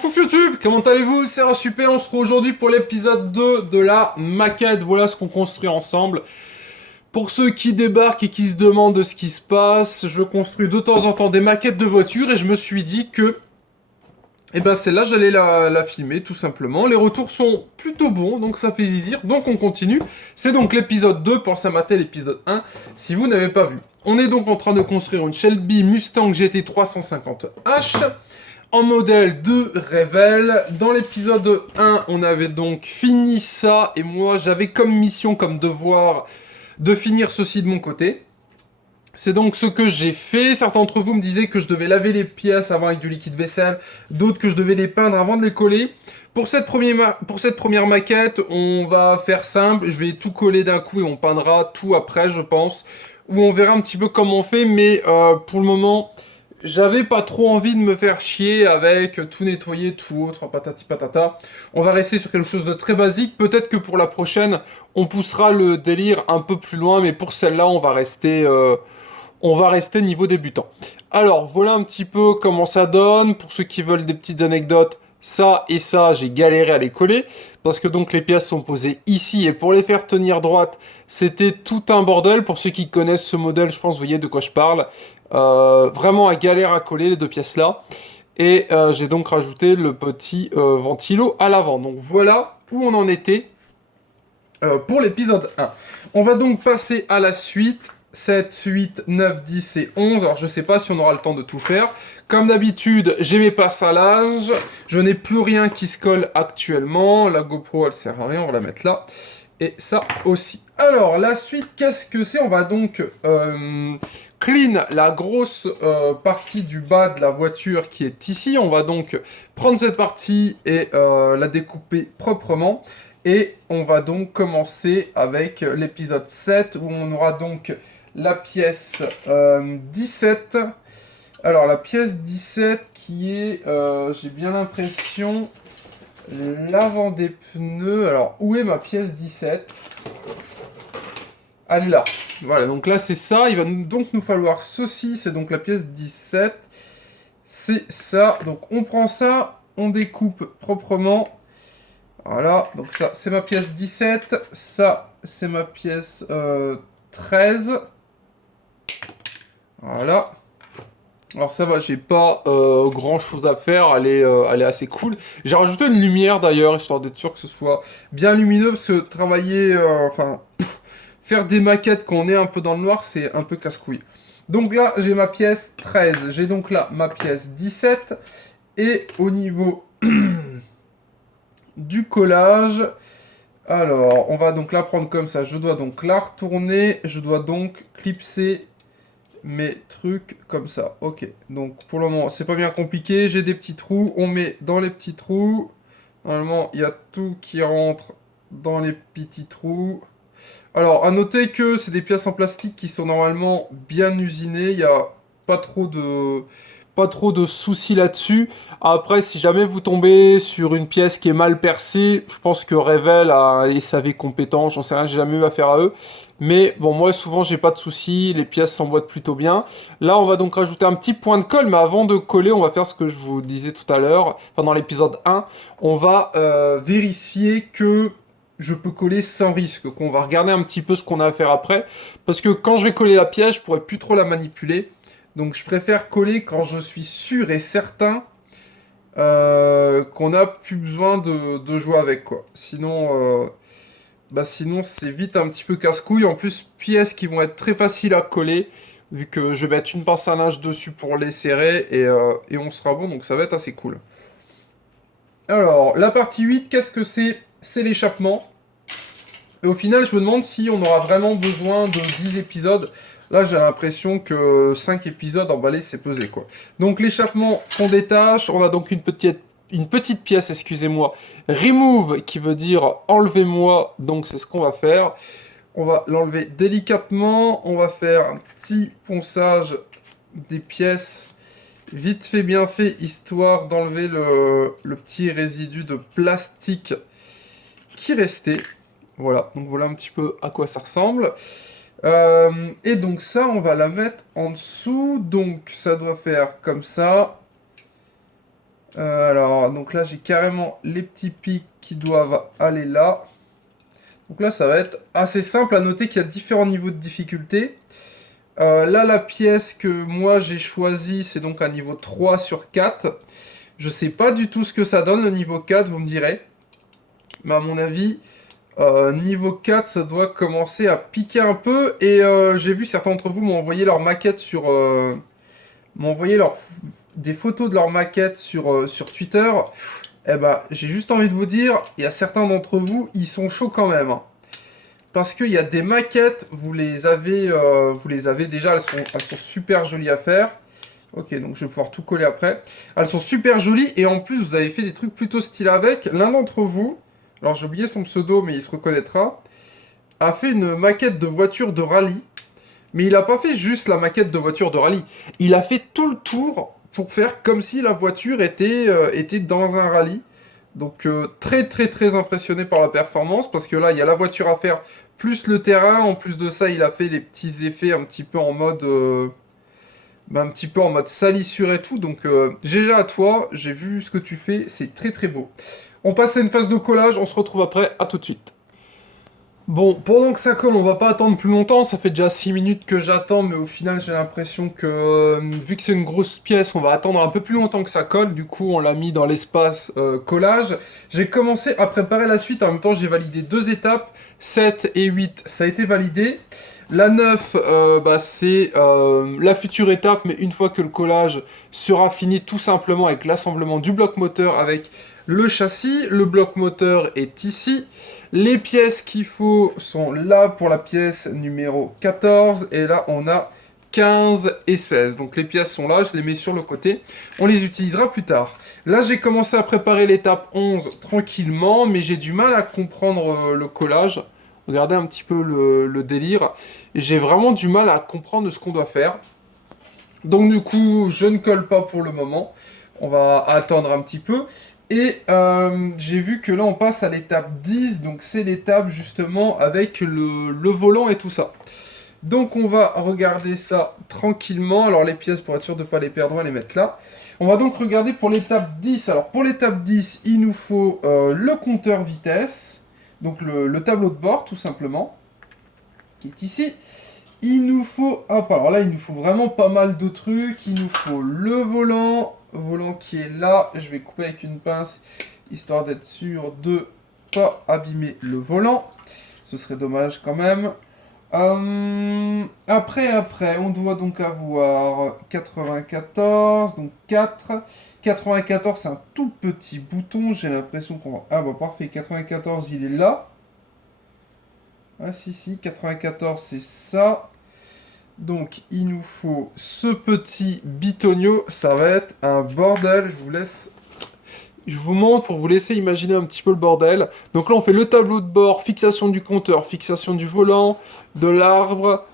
Pouf YouTube, comment allez-vous? C'est un super, on se retrouve aujourd'hui pour l'épisode 2 de la maquette. Voilà ce qu'on construit ensemble. Pour ceux qui débarquent et qui se demandent de ce qui se passe, je construis de temps en temps des maquettes de voitures et je me suis dit que celle-là j'allais la filmer tout simplement. Les retours sont plutôt bons, donc ça fait zizir, donc on continue. C'est donc l'épisode 2, pensez à mater l'épisode 1 si vous n'avez pas vu. On est donc en train de construire une Shelby Mustang GT 350H en modèle de Revel. Dans l'épisode 1, on avait donc fini ça, et moi j'avais comme mission, comme devoir, de finir ceci de mon côté. C'est donc ce que j'ai fait. Certains d'entre vous me disaient que je devais laver les pièces avant avec du liquide vaisselle, d'autres que je devais les peindre avant de les coller. Pour cette première maquette, on va faire simple, je vais tout coller d'un coup et on peindra tout après, je pense. Ou on verra un petit peu comment on fait, mais pour le moment, j'avais pas trop envie de me faire chier avec tout nettoyer, tout autre, patati patata. On va rester sur quelque chose de très basique. Peut-être que pour la prochaine, on poussera le délire un peu plus loin, mais pour celle-là, on va rester niveau débutant. Alors, voilà un petit peu comment ça donne. Pour ceux qui veulent des petites anecdotes, ça et ça, j'ai galéré à les coller. Parce que donc les pièces sont posées ici. Et pour les faire tenir droite, c'était tout un bordel. Pour ceux qui connaissent ce modèle, je pense, vous voyez de quoi je parle. Vraiment à galère à coller les deux pièces là. Et j'ai donc rajouté le petit ventilo à l'avant. Donc voilà où on en était pour l'épisode 1. On va donc passer à la suite. 7, 8, 9, 10 et 11. Alors je sais pas si on aura le temps de tout faire. Comme d'habitude, j'ai mes passalages. Je n'ai plus rien qui se colle actuellement. La GoPro elle sert à rien, on va la mettre là. Et ça aussi. Alors la suite, qu'est-ce que c'est? On va donc clean la grosse partie du bas de la voiture qui est ici. On va donc prendre cette partie et la découper proprement. Et on va donc commencer avec l'épisode 7 où on aura donc la pièce 17. Alors la pièce 17 qui est, j'ai bien l'impression, l'avant des pneus. Alors où est ma pièce 17? Elle est là. Voilà, donc là c'est ça. Il va donc nous falloir ceci. C'est donc la pièce 17. C'est ça. Donc on prend ça, on découpe proprement. Voilà, donc ça c'est ma pièce 17, ça c'est ma pièce 13. Voilà. Alors ça va, j'ai pas grand chose à faire, elle est assez cool. J'ai rajouté une lumière d'ailleurs, histoire d'être sûr que ce soit bien lumineux, parce que travailler, faire des maquettes quand on est un peu dans le noir, c'est un peu casse-couille. Donc là, j'ai ma pièce 13, j'ai donc là ma pièce 17, et au niveau du collage. Alors, on va donc la prendre comme ça. Je dois donc la retourner. Je dois donc clipser mes trucs comme ça. Ok. Donc, pour le moment, c'est pas bien compliqué. J'ai des petits trous. On met dans les petits trous. Normalement, il y a tout qui rentre dans les petits trous. Alors, à noter que c'est des pièces en plastique qui sont normalement bien usinées. Il n'y a pas trop de soucis là-dessus. Après, si jamais vous tombez sur une pièce qui est mal percée, je pense que Revel a les SAV compétents, j'en sais rien, j'ai jamais eu affaire à eux. Mais bon, moi, souvent, j'ai pas de soucis, les pièces s'emboîtent plutôt bien. Là, on va donc rajouter un petit point de colle, mais avant de coller, on va faire ce que je vous disais tout à l'heure, enfin dans l'épisode 1, on va vérifier que je peux coller sans risque, qu'on va regarder un petit peu ce qu'on a à faire après, parce que quand je vais coller la pièce, je pourrais plus trop la manipuler. Donc je préfère coller quand je suis sûr et certain qu'on n'a plus besoin de jouer avec, quoi. Sinon c'est vite un petit peu casse-couille. En plus, pièces qui vont être très faciles à coller, vu que je vais mettre une pince à linge dessus pour les serrer, et on sera bon, donc ça va être assez cool. Alors, la partie 8, qu'est-ce que c'est? C'est l'échappement. Et au final, je me demande si on aura vraiment besoin de 10 épisodes. Là, j'ai l'impression que 5 épisodes emballés, c'est pesé, quoi. Donc, l'échappement qu'on détache, on a donc une petite pièce, excusez-moi, remove, qui veut dire enlevez-moi, donc c'est ce qu'on va faire. On va l'enlever délicatement, on va faire un petit ponçage des pièces, vite fait, bien fait, histoire d'enlever le petit résidu de plastique qui restait. Voilà, donc voilà un petit peu à quoi ça ressemble. Et donc ça, on va la mettre en dessous. Donc ça doit faire comme ça. Alors, donc là, j'ai carrément les petits pics qui doivent aller là. Donc là, ça va être assez simple. À noter qu'il y a différents niveaux de difficulté. Là, la pièce que moi j'ai choisie, c'est donc un niveau 3 sur 4. Je sais pas du tout ce que ça donne, le niveau 4, vous me direz. Mais à mon avis, niveau 4, ça doit commencer à piquer un peu. Et j'ai vu certains d'entre vous m'ont envoyé leur maquette sur... m'ont envoyé des photos de leur maquette sur Twitter. Eh ben, j'ai juste envie de vous dire, il y a certains d'entre vous, ils sont chauds quand même, hein. Parce qu'il y a des maquettes, vous les avez déjà, elles sont super jolies à faire. Ok, donc je vais pouvoir tout coller après. Elles sont super jolies et en plus vous avez fait des trucs plutôt stylés avec. L'un d'entre vous, alors j'ai oublié son pseudo mais il se reconnaîtra, a fait une maquette de voiture de rallye. Mais il a pas fait juste la maquette de voiture de rallye. Il a fait tout le tour pour faire comme si la voiture était dans un rallye. Donc très très très impressionné par la performance parce que là il y a la voiture à faire plus le terrain. En plus de ça il a fait les petits effets un petit peu en mode un petit peu en mode salissure et tout. Donc GG à toi, j'ai vu ce que tu fais, c'est très très beau. On passe à une phase de collage, on se retrouve après, à tout de suite. Bon, pendant que ça colle, on va pas attendre plus longtemps, ça fait déjà 6 minutes que j'attends, mais au final j'ai l'impression que, vu que c'est une grosse pièce, on va attendre un peu plus longtemps que ça colle, du coup on l'a mis dans l'espace collage. J'ai commencé à préparer la suite, en même temps j'ai validé 2 étapes, 7 et 8, ça a été validé. La 9, c'est la future étape, mais une fois que le collage sera fini, tout simplement avec l'assemblement du bloc moteur avec le châssis. Le bloc moteur est ici. Les pièces qu'il faut sont là pour la pièce numéro 14. Et là, on a 15 et 16. Donc les pièces sont là, je les mets sur le côté. On les utilisera plus tard. Là, j'ai commencé à préparer l'étape 11 tranquillement, mais j'ai du mal à comprendre le collage. Regardez un petit peu le délire. J'ai vraiment du mal à comprendre ce qu'on doit faire. Donc du coup, je ne colle pas pour le moment. On va attendre un petit peu. Et j'ai vu que là, on passe à l'étape 10. Donc c'est l'étape justement avec le volant et tout ça. Donc on va regarder ça tranquillement. Alors les pièces, pour être sûr de ne pas les perdre, on va les mettre là. On va donc regarder pour l'étape 10. Alors pour l'étape 10, il nous faut le compteur vitesse. Donc le tableau de bord, tout simplement, qui est ici. Il nous faut... Hop, alors là, il nous faut vraiment pas mal de trucs. Il nous faut le volant qui est là. Je vais couper avec une pince, histoire d'être sûr de pas abîmer le volant. Ce serait dommage quand même. Après, on doit donc avoir 94, donc 4. 94, c'est un tout petit bouton. J'ai l'impression qu'on va... Ah bah parfait, 94, il est là. Ah si, 94, c'est ça. Donc, il nous faut ce petit bitonio. Ça va être un bordel. Je vous montre pour vous laisser imaginer un petit peu le bordel. Donc là, on fait le tableau de bord, fixation du compteur, fixation du volant, de l'arbre.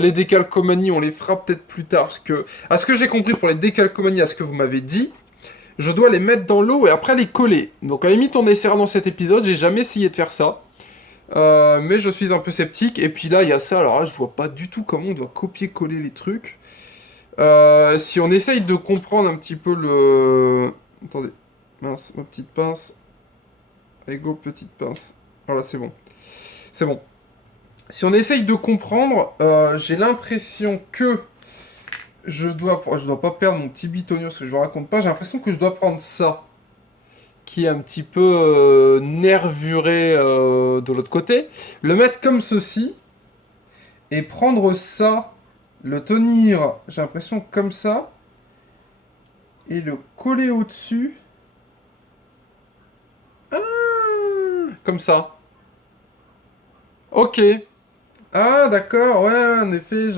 Les décalcomanies, on les fera peut-être plus tard. Parce que, à ce que j'ai compris pour les décalcomanies, à ce que vous m'avez dit, je dois les mettre dans l'eau et après les coller. Donc à la limite, on essaiera dans cet épisode. J'ai jamais essayé de faire ça. Mais je suis un peu sceptique. Et puis là, il y a ça. Alors là, je vois pas du tout comment on doit copier-coller les trucs. Si on essaye de comprendre un petit peu le... Attendez. Mince, ma petite pince. Ego, petite pince. Voilà, c'est bon. C'est bon. Si on essaye de comprendre, j'ai l'impression que je dois pas perdre mon petit bitonio, ce que je vous raconte pas. J'ai l'impression que je dois prendre ça, qui est un petit peu nervuré de l'autre côté, le mettre comme ceci, et prendre ça, le tenir, j'ai l'impression comme ça, et le coller au-dessus, comme ça. Ok. Ah, d'accord, ouais, en effet,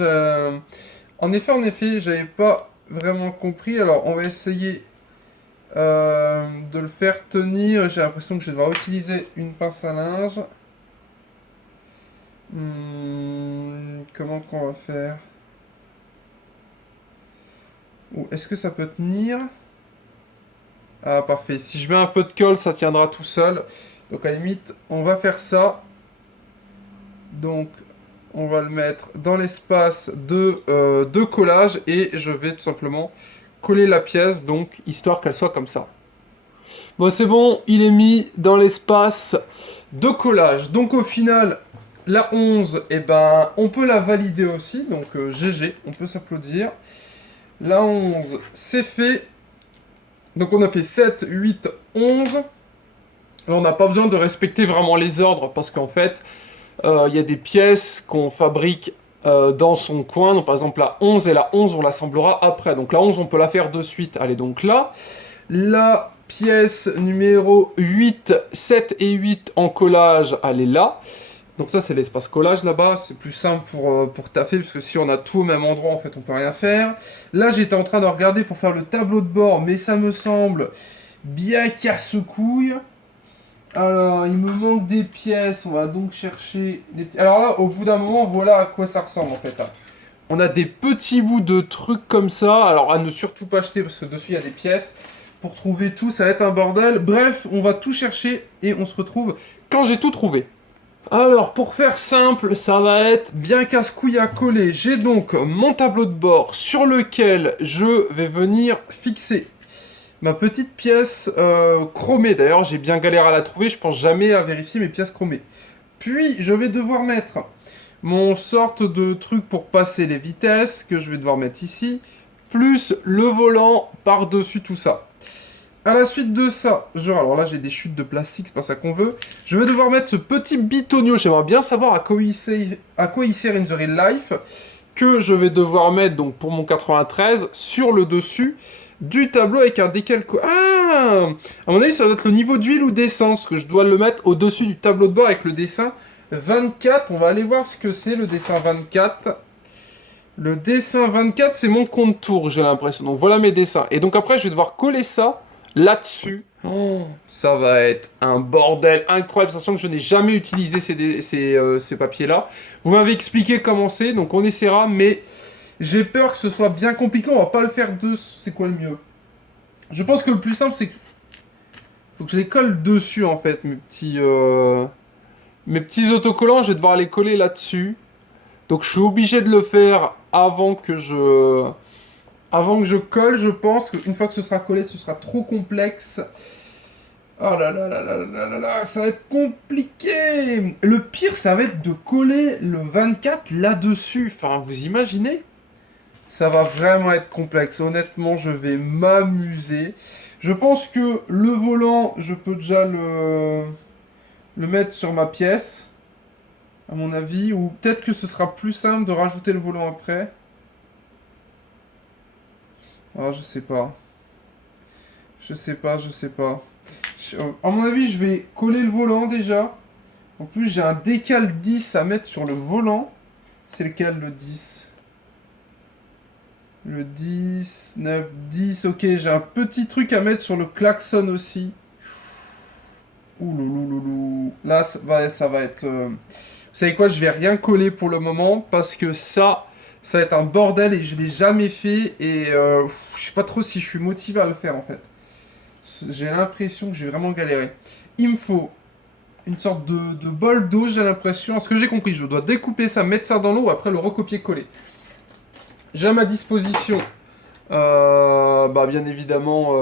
j'avais pas vraiment compris. Alors, on va essayer de le faire tenir. J'ai l'impression que je vais devoir utiliser une pince à linge. Comment qu'on va faire? Ou est-ce que ça peut tenir? Ah, parfait. Si je mets un peu de colle, ça tiendra tout seul. Donc, à la limite, on va faire ça. Donc, on va le mettre dans l'espace de collage et je vais tout simplement coller la pièce, donc histoire qu'elle soit comme ça. Bon, c'est bon, il est mis dans l'espace de collage. Donc au final, la 11, eh ben, on peut la valider aussi, donc GG, on peut s'applaudir. La 11, c'est fait. Donc on a fait 7, 8, 11. Là, on n'a pas besoin de respecter vraiment les ordres, parce qu'en fait, il y a des pièces qu'on fabrique dans son coin. Donc par exemple la 11 et la 11, on l'assemblera après. Donc la 11, on peut la faire de suite. Allez, donc là, la pièce numéro 8, 7 et 8 en collage, elle est là. Donc ça, c'est l'espace collage là-bas. C'est plus simple pour taffer, parce que si on a tout au même endroit, en fait, on peut rien faire. Là, j'étais en train de regarder pour faire le tableau de bord, mais ça me semble bien casse-couille. Alors, il me manque des pièces. On va donc chercher les petits... Alors là, au bout d'un moment, voilà à quoi ça ressemble, en fait. Là. On a des petits bouts de trucs comme ça. Alors, à ne surtout pas acheter, parce que dessus, il y a des pièces. Pour trouver tout, ça va être un bordel. Bref, on va tout chercher et on se retrouve quand j'ai tout trouvé. Alors, pour faire simple, ça va être bien casse-couille à coller. J'ai donc mon tableau de bord sur lequel je vais venir fixer ma petite pièce chromée. D'ailleurs, j'ai bien galéré à la trouver, je pense jamais à vérifier mes pièces chromées. Puis, je vais devoir mettre mon sorte de truc pour passer les vitesses, que je vais devoir mettre ici, plus le volant par-dessus tout ça. À la suite de ça, alors là j'ai des chutes de plastique, c'est pas ça qu'on veut. Je vais devoir mettre ce petit bitonio, j'aimerais bien savoir à quoi il sert in the real life, que je vais devoir mettre donc pour mon 93 sur le dessus du tableau avec un décalco. Ah, à mon avis ça doit être le niveau d'huile ou d'essence, que je dois le mettre au-dessus du tableau de bord avec le dessin 24. On va aller voir ce que c'est le dessin 24. Le dessin 24, c'est mon contour, j'ai l'impression. Donc voilà mes dessins. Et donc après je vais devoir coller ça là-dessus. Oh, ça va être un bordel incroyable, sachant que je n'ai jamais utilisé ces papiers-là. Vous m'avez expliqué comment c'est, donc on essaiera, mais j'ai peur que ce soit bien compliqué, on va pas le faire deux, c'est quoi le mieux? Je pense que le plus simple, c'est que faut que je les colle dessus, en fait, mes petits autocollants, je vais devoir les coller là-dessus. Donc je suis obligé de le faire avant que je colle, je pense qu'une fois que ce sera collé, ce sera trop complexe. Oh là là là là là là là, ça va être compliqué. Le pire, ça va être de coller le 24 là-dessus. Enfin, vous imaginez? Ça va vraiment être complexe. Honnêtement, je vais m'amuser. Je pense que le volant, je peux déjà le mettre sur ma pièce, à mon avis. Ou peut-être que ce sera plus simple de rajouter le volant après. Ah, je sais pas. Je sais pas. À mon avis, je vais coller le volant déjà. En plus, j'ai un décal 10 à mettre sur le volant. C'est lequel le 10? Le 10, 9, 10. Ok, j'ai un petit truc à mettre sur le klaxon aussi. Ouloulouloulou. Là, ça va être... Vous savez quoi, je vais rien coller pour le moment parce que ça va être un bordel et je l'ai jamais fait. Et je sais pas trop si je suis motivé à le faire en fait. J'ai l'impression que je vais vraiment galérer. Il me faut une sorte de bol d'eau, j'ai l'impression. Ce que j'ai compris, je dois découper ça, mettre ça dans l'eau, après le recopier-coller. J'ai à ma disposition, bien évidemment,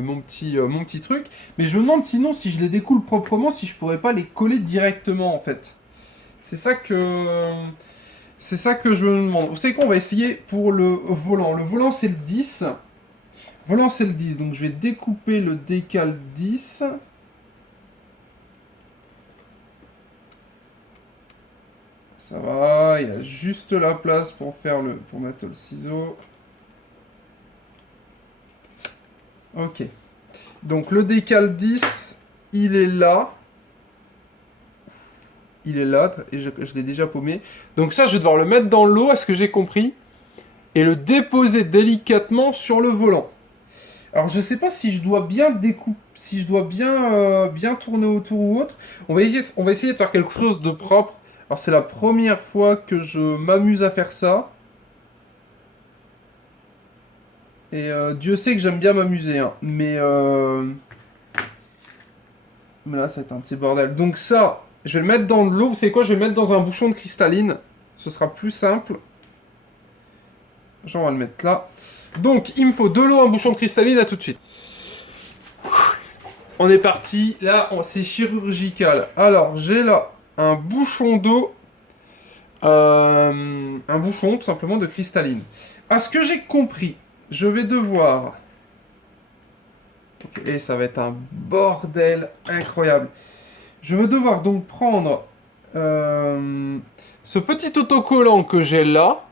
mon petit truc. Mais je me demande sinon, si je les découle proprement, si je pourrais pas les coller directement, en fait. C'est ça que je me demande. Vous savez quoi, on va essayer pour le volant. Le volant, c'est le 10. Volant, c'est le 10. Donc, je vais découper le décal 10. Ça va, il y a juste la place pour mettre le ciseau. Ok. Donc le décal 10, il est là. Il est là, et je l'ai déjà paumé. Donc ça, je vais devoir le mettre dans l'eau, à ce que j'ai compris, et le déposer délicatement sur le volant. Alors je sais pas si je dois bien découper, si je dois bien tourner autour ou autre. On va essayer de faire quelque chose de propre. Alors c'est la première fois que je m'amuse à faire ça. Et Dieu sait que j'aime bien m'amuser, hein. Mais là, ça va être un petit bordel. Donc ça, je vais le mettre dans de l'eau. Vous savez quoi? Je vais le mettre dans un bouchon de cristalline. Ce sera plus simple. Genre, on va le mettre là. Donc, il me faut de l'eau, un bouchon de cristalline, à tout de suite. On est parti, là, c'est chirurgical. Alors, j'ai là un bouchon d'eau, un bouchon tout simplement de cristalline. À ce que j'ai compris, je vais devoir... Ok, et ça va être un bordel incroyable. Je vais devoir donc prendre ce petit autocollant que j'ai là,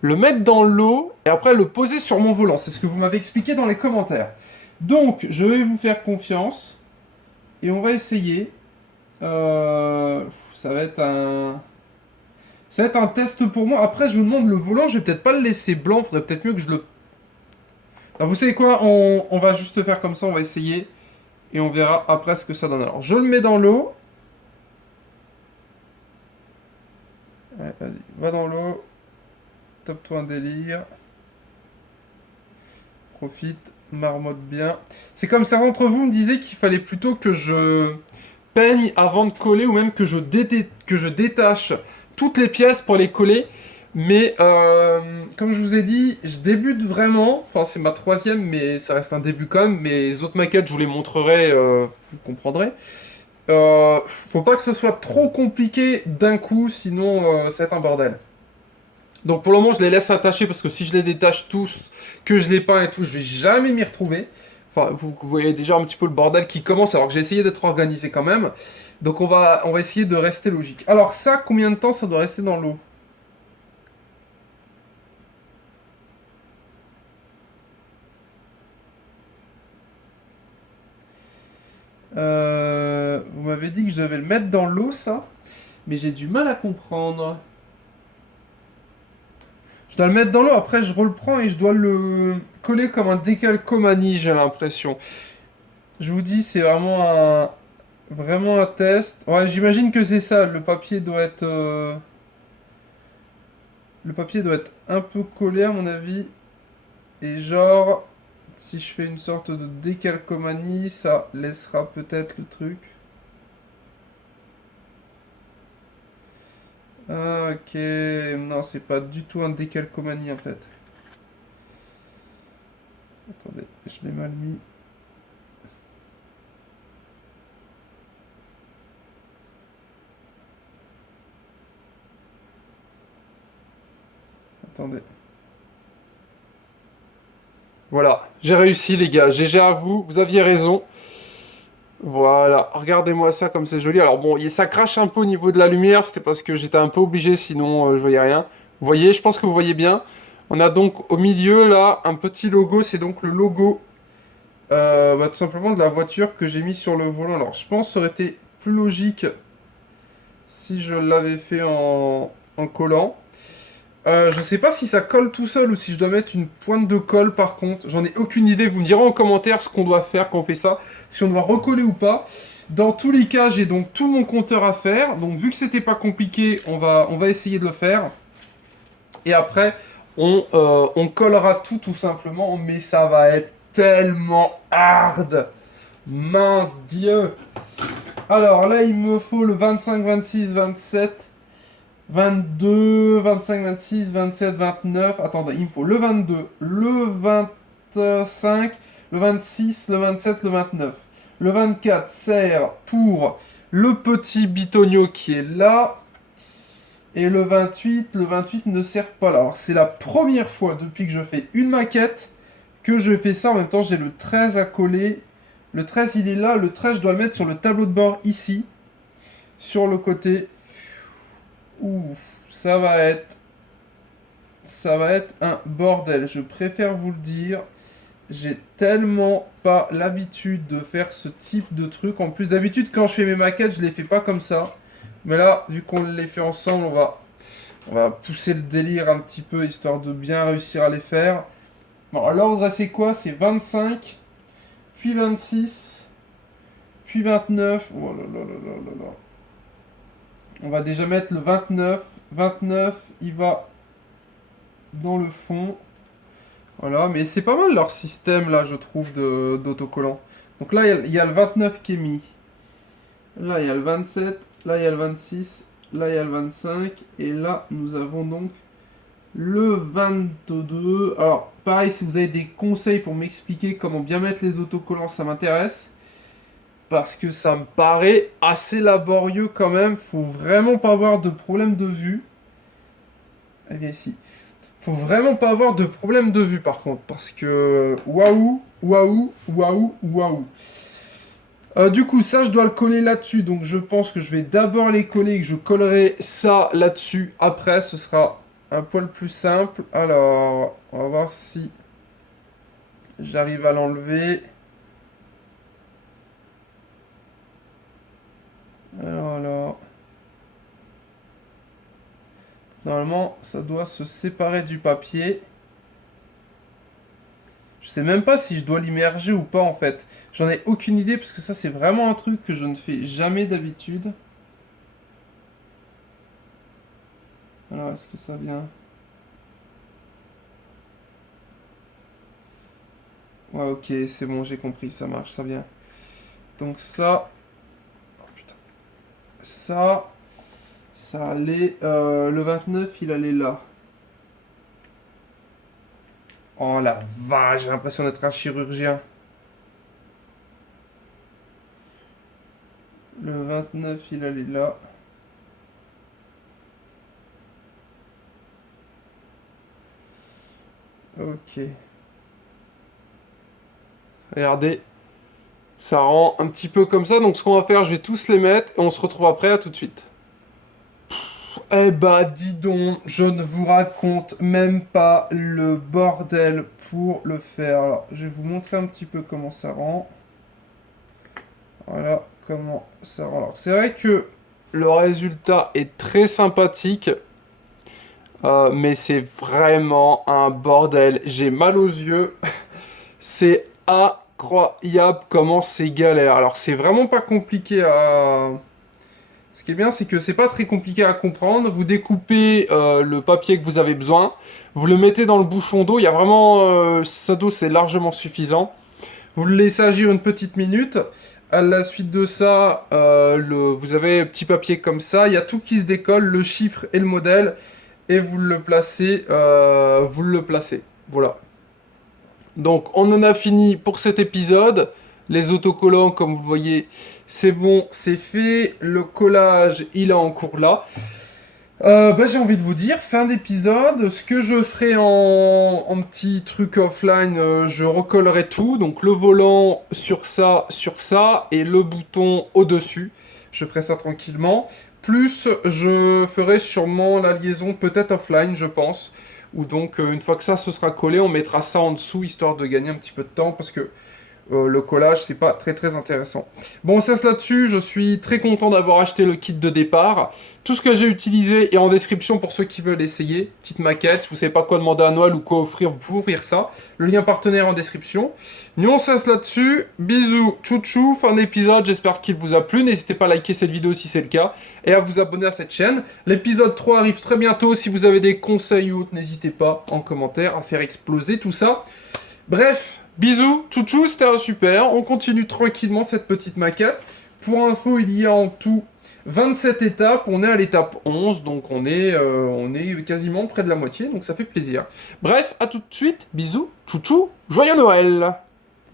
le mettre dans l'eau et après le poser sur mon volant. C'est ce que vous m'avez expliqué dans les commentaires. Donc, je vais vous faire confiance et on va essayer. Ça va être un... Ça va être un test pour moi. Après, je me demande le volant, je vais peut-être pas le laisser blanc. Faudrait peut-être mieux que je le... Alors, vous savez quoi, on va juste faire comme ça, on va essayer. Et on verra après ce que ça donne. Alors, je le mets dans l'eau. Allez, vas-y, va dans l'eau. Top-toi un délire. Profite, marmotte bien. C'est comme certains d'entre vous me disaient qu'il fallait plutôt que je peigne avant de coller ou même que je détache toutes les pièces pour les coller. Mais comme je vous ai dit, je débute vraiment. Enfin, c'est ma troisième, mais ça reste un début quand même. Mes autres maquettes, je vous les montrerai, vous comprendrez. Faut pas que ce soit trop compliqué d'un coup, sinon ça va être un bordel. Donc pour le moment, je les laisse attacher parce que si je les détache tous, que je les peins et tout, je vais jamais m'y retrouver. Enfin, vous voyez déjà un petit peu le bordel qui commence alors que j'ai essayé d'être organisé quand même. Donc on va essayer de rester logique. Alors ça, combien de temps ça doit rester dans l'eau? Vous m'avez dit que je devais le mettre dans l'eau, ça, mais j'ai du mal à comprendre. Je dois le mettre dans l'eau, après je reprends et je dois le coller comme un décalcomanie, j'ai l'impression. Je vous dis, c'est vraiment un test. Ouais, j'imagine que c'est ça. Le papier doit être un peu collé à mon avis. Et genre, si je fais une sorte de décalcomanie, ça laissera peut-être le truc. Ah, ok, non, c'est pas du tout un décalcomanie en fait. Attendez, je l'ai mal mis. Attendez. Voilà, j'ai réussi les gars, GG à vous, vous aviez raison. Voilà, regardez-moi ça comme c'est joli. Alors bon, ça crache un peu au niveau de la lumière, c'était parce que j'étais un peu obligé, sinon je voyais rien. Vous voyez, je pense que vous voyez bien. On a donc au milieu là un petit logo, c'est donc le logo tout simplement de la voiture que j'ai mis sur le volant. Alors je pense que ça aurait été plus logique si je l'avais fait en collant. Je sais pas si ça colle tout seul ou si je dois mettre une pointe de colle par contre. J'en ai aucune idée. Vous me direz en commentaire ce qu'on doit faire quand on fait ça. Si on doit recoller ou pas. Dans tous les cas, j'ai donc tout mon compteur à faire. Donc vu que c'était pas compliqué, on va essayer de le faire. Et après, on collera tout simplement. Mais ça va être tellement hard. Mon Dieu. Alors là, il me faut le 25, 26, 27... 22, 25, 26, 27, 29. Attendez, il me faut le 22, le 25, le 26, le 27, le 29. Le 24 sert pour le petit bitonio qui est là. Et le 28 ne sert pas là. Alors c'est la première fois depuis que je fais une maquette que je fais ça. En même temps, j'ai le 13 à coller. Le 13, il est là. Le 13, je dois le mettre sur le tableau de bord ici. Sur le côté. Ouh, ça va être un bordel. Je préfère vous le dire. J'ai tellement pas l'habitude de faire ce type de truc. En plus, d'habitude, quand je fais mes maquettes, je les fais pas comme ça. Mais là, vu qu'on les fait ensemble, on va pousser le délire un petit peu, histoire de bien réussir à les faire. Bon, l'ordre, c'est quoi? C'est 25, puis 26, puis 29. Oh là là là là là là. On va déjà mettre le 29. 29, il va dans le fond. Voilà, mais c'est pas mal leur système là, je trouve, d'autocollant. Donc là, il y a le 29 qui est mis. Là, il y a le 27. Là, il y a le 26. Là, il y a le 25. Et là, nous avons donc le 22. Alors, pareil, si vous avez des conseils pour m'expliquer comment bien mettre les autocollants, ça m'intéresse. Parce que ça me paraît assez laborieux quand même. Faut vraiment pas avoir de problème de vue. Eh bien ici. Faut vraiment pas avoir de problème de vue par contre. Parce que... Waouh, waouh, waouh, waouh. Du coup, ça, je dois le coller là-dessus. Donc, je pense que je vais d'abord les coller et que je collerai ça là-dessus. Après, ce sera un poil plus simple. Alors, on va voir si j'arrive à l'enlever. Alors. Normalement, ça doit se séparer du papier. Je sais même pas si je dois l'immerger ou pas en fait. J'en ai aucune idée parce que ça c'est vraiment un truc que je ne fais jamais d'habitude. Alors est-ce que ça vient? Ouais ok c'est bon j'ai compris ça marche ça vient. Donc ça... Oh putain. Ça allait... le 29 il allait là. Oh la vache j'ai l'impression d'être un chirurgien. Le 29 il allait là. Ok. Regardez. Ça rend un petit peu comme ça. Donc ce qu'on va faire, je vais tous les mettre et on se retrouve après. À tout de suite. Eh bah dis donc, je ne vous raconte même pas le bordel pour le faire. Alors, je vais vous montrer un petit peu comment ça rend. Voilà comment ça rend. Alors, c'est vrai que le résultat est très sympathique. Mais c'est vraiment un bordel. J'ai mal aux yeux. C'est incroyable comment c'est galère. Alors, c'est vraiment pas compliqué à... Ce qui est bien, c'est que c'est pas très compliqué à comprendre. Vous découpez le papier que vous avez besoin, vous le mettez dans le bouchon d'eau. Il y a vraiment... ça d'eau, c'est largement suffisant. Vous le laissez agir une petite minute. À la suite de ça, vous avez un petit papier comme ça. Il y a tout qui se décolle, le chiffre et le modèle. Et vous le placez. Voilà. Donc, on en a fini pour cet épisode. Les autocollants, comme vous le voyez, c'est bon, c'est fait. Le collage, il est en cours là. J'ai envie de vous dire, fin d'épisode. Ce que je ferai en petit truc offline, je recollerai tout. Donc le volant sur ça, et le bouton au-dessus. Je ferai ça tranquillement. Plus, je ferai sûrement la liaison peut-être offline, je pense. Ou donc, une fois que ça se sera collé, on mettra ça en dessous, histoire de gagner un petit peu de temps, parce que le collage, c'est pas très très intéressant. Bon, on cesse là-dessus, je suis très content d'avoir acheté le kit de départ. Tout ce que j'ai utilisé est en description pour ceux qui veulent essayer. Petite maquette, si vous savez pas quoi demander à Noël ou quoi offrir, vous pouvez offrir ça. Le lien partenaire en description. Nous, on cesse là-dessus. Bisous, tchou-tchou, fin d'épisode, j'espère qu'il vous a plu. N'hésitez pas à liker cette vidéo si c'est le cas, et à vous abonner à cette chaîne. L'épisode 3 arrive très bientôt, si vous avez des conseils ou autres, n'hésitez pas en commentaire à faire exploser tout ça. Bref, bisous, tchou-tchou, c'était un super. On continue tranquillement cette petite maquette. Pour info, il y a en tout 27 étapes. On est à l'étape 11, donc on est quasiment près de la moitié, donc ça fait plaisir. Bref, à tout de suite, bisous, tchou-tchou, joyeux Noël!